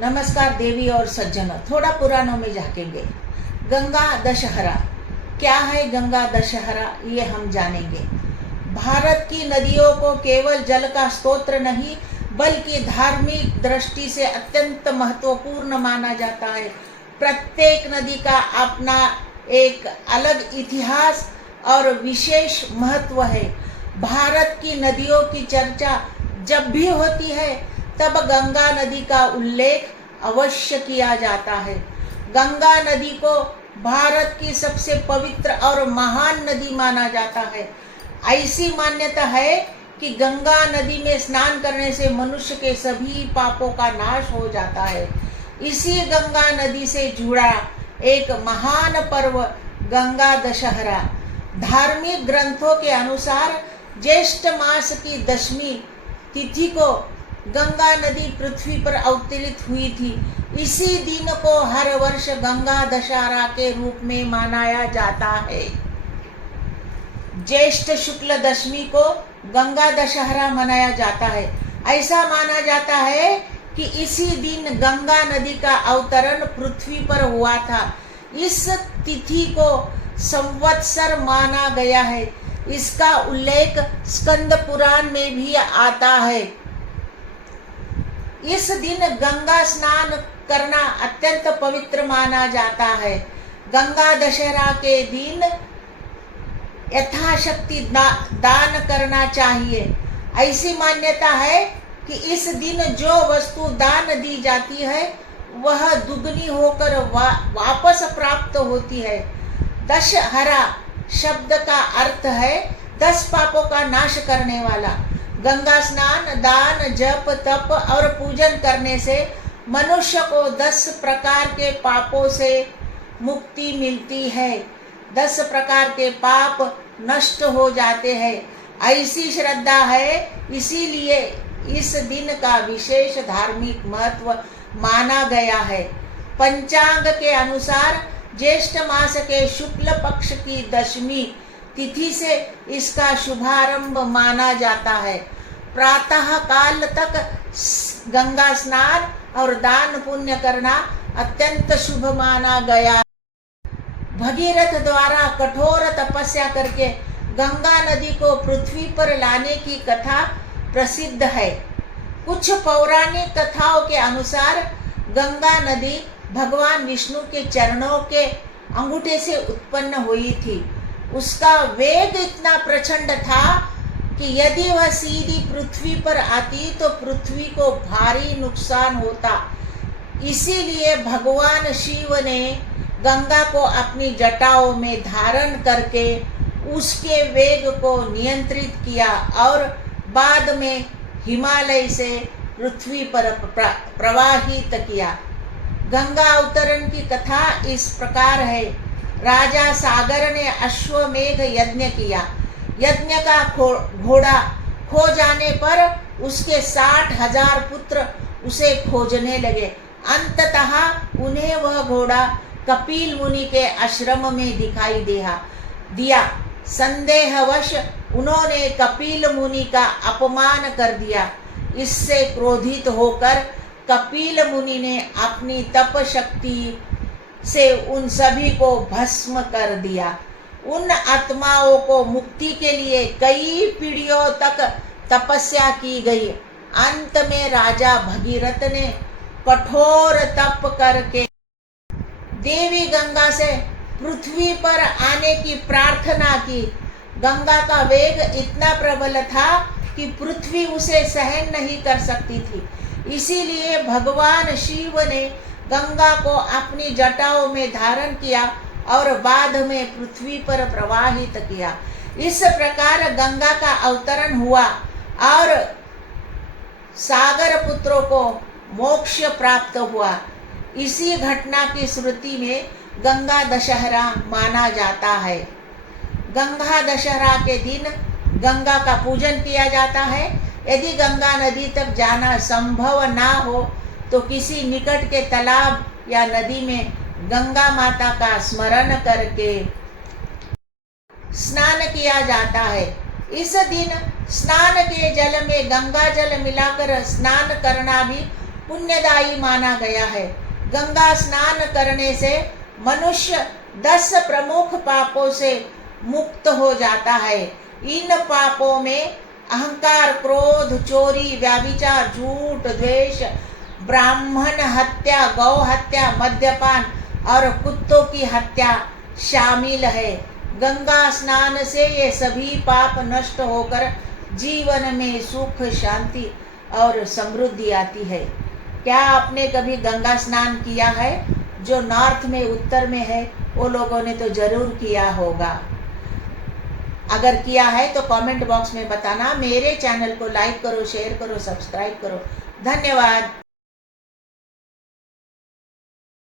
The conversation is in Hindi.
नमस्कार देवी और सज्जनों, थोड़ा पुरानों में झाँकेंगे। गंगा दशहरा क्या है? गंगा दशहरा ये हम जानेंगे। भारत की नदियों को केवल जल का स्तोत्र नहीं बल्कि धार्मिक दृष्टि से अत्यंत महत्वपूर्ण माना जाता है। प्रत्येक नदी का अपना एक अलग इतिहास और विशेष महत्व है। भारत की नदियों की चर्चा जब भी होती है तब गंगा नदी का उल्लेख अवश्य किया जाता है। गंगा नदी को भारत की सबसे पवित्र और महान नदी माना जाता है। ऐसी मान्यता है कि गंगा नदी में स्नान करने से मनुष्य के सभी पापों का नाश हो जाता है। इसी गंगा नदी से जुड़ा एक महान पर्व गंगा दशहरा। धार्मिक ग्रंथों के अनुसार ज्येष्ठ मास की दशमी तिथि को गंगा नदी पृथ्वी पर अवतरित हुई थी। इसी दिन को हर वर्ष गंगा दशहरा के रूप में मनाया जाता है। ज्येष्ठ शुक्ल दशमी को गंगा दशहरा मनाया जाता है। ऐसा माना जाता है कि इसी दिन गंगा नदी का अवतरण पृथ्वी पर हुआ था। इस तिथि को संवत्सर माना गया है। इसका उल्लेख स्कंद पुराण में भी आता है। इस दिन गंगा स्नान करना अत्यंत पवित्र माना जाता है। गंगा दशहरा के दिन यथाशक्ति दान करना चाहिए। ऐसी मान्यता है कि इस दिन जो वस्तु दान दी जाती है वह दुगनी होकर वापस प्राप्त होती है। दशहरा शब्द का अर्थ है 10 पापों का नाश करने वाला। गंगा स्नान, दान, जप, तप और पूजन करने से मनुष्य को 10 प्रकार के पापों से मुक्ति मिलती है। 10 प्रकार के पाप नष्ट हो जाते हैं, ऐसी श्रद्धा है। इसीलिए इस दिन का विशेष धार्मिक महत्व माना गया है। पंचांग के अनुसार ज्येष्ठ मास के शुक्ल पक्ष की दशमी तिथि से इसका शुभारंभ माना जाता है। प्रातः काल तक गंगा स्नान और दान पुण्य करना अत्यंत शुभ माना गया। भगीरथ द्वारा कठोर तपस्या करके गंगा नदी को पृथ्वी पर लाने की कथा प्रसिद्ध है। कुछ पौराणिक कथाओं के अनुसार गंगा नदी भगवान विष्णु के चरणों के अंगूठे से उत्पन्न हुई थी। उसका वेग इतना प्रचंड था कि यदि वह सीधी पृथ्वी पर आती तो पृथ्वी को भारी नुकसान होता। इसीलिए भगवान शिव ने गंगा को अपनी जटाओं में धारण करके उसके वेग को नियंत्रित किया और बाद में हिमालय से पृथ्वी पर प्रवाहित किया। गंगा अवतरण की कथा इस प्रकार है। राजा सागर ने अश्वमेध यज्ञ किया। यज्ञ का घोड़ा खो जाने पर उसके 60,000 पुत्र उसे खोजने लगे। अंततः उन्हें वह घोड़ा कपिल मुनि के आश्रम में दिखाई दिया। संदेहवश उन्होंने कपिल मुनि का अपमान कर दिया। इससे क्रोधित होकर कपिल मुनि ने अपनी तप शक्ति से उन सभी को भस्म कर दिया। उन आत्माओं को मुक्ति के लिए कई पीढ़ियों तक तपस्या की गई। अंत में राजा भगीरथ ने कठोर तप करके देवी गंगा से पृथ्वी पर आने की प्रार्थना की। गंगा का वेग इतना प्रबल था कि पृथ्वी उसे सहन नहीं कर सकती थी। इसीलिए भगवान शिव ने गंगा को अपनी जटाओं में धारण किया और बाद में पृथ्वी पर प्रवाहित किया। इस प्रकार गंगा का अवतरण हुआ और सागर पुत्रों को मोक्ष प्राप्त हुआ। इसी घटना की स्मृति में गंगा दशहरा माना जाता है। गंगा दशहरा के दिन गंगा का पूजन किया जाता है। यदि गंगा नदी तक जाना संभव ना हो तो किसी निकट के तालाब या नदी में गंगा माता का स्मरण करके स्नान किया जाता है। इस दिन स्नान के जल में गंगा जल मिलाकर स्नान करना भी पुण्यदायी माना गया है। गंगा स्नान करने से मनुष्य 10 प्रमुख पापों से मुक्त हो जाता है। इन पापों में अहंकार, क्रोध, चोरी, व्याभिचार, झूठ, द्वेष, ब्राह्मण हत्या, गौ हत्या, मद्यपान और कुत्तों की हत्या शामिल है। गंगा स्नान से ये सभी पाप नष्ट होकर जीवन में सुख, शांति और समृद्धि आती है। क्या आपने कभी गंगा स्नान किया है? जो नॉर्थ में, उत्तर में है, वो लोगों ने तो जरूर किया होगा। अगर किया है तो कमेंट बॉक्स में बताना। मेरे चैनल को लाइक करो, शेयर करो, सब्सक्राइब करो। धन्यवाद।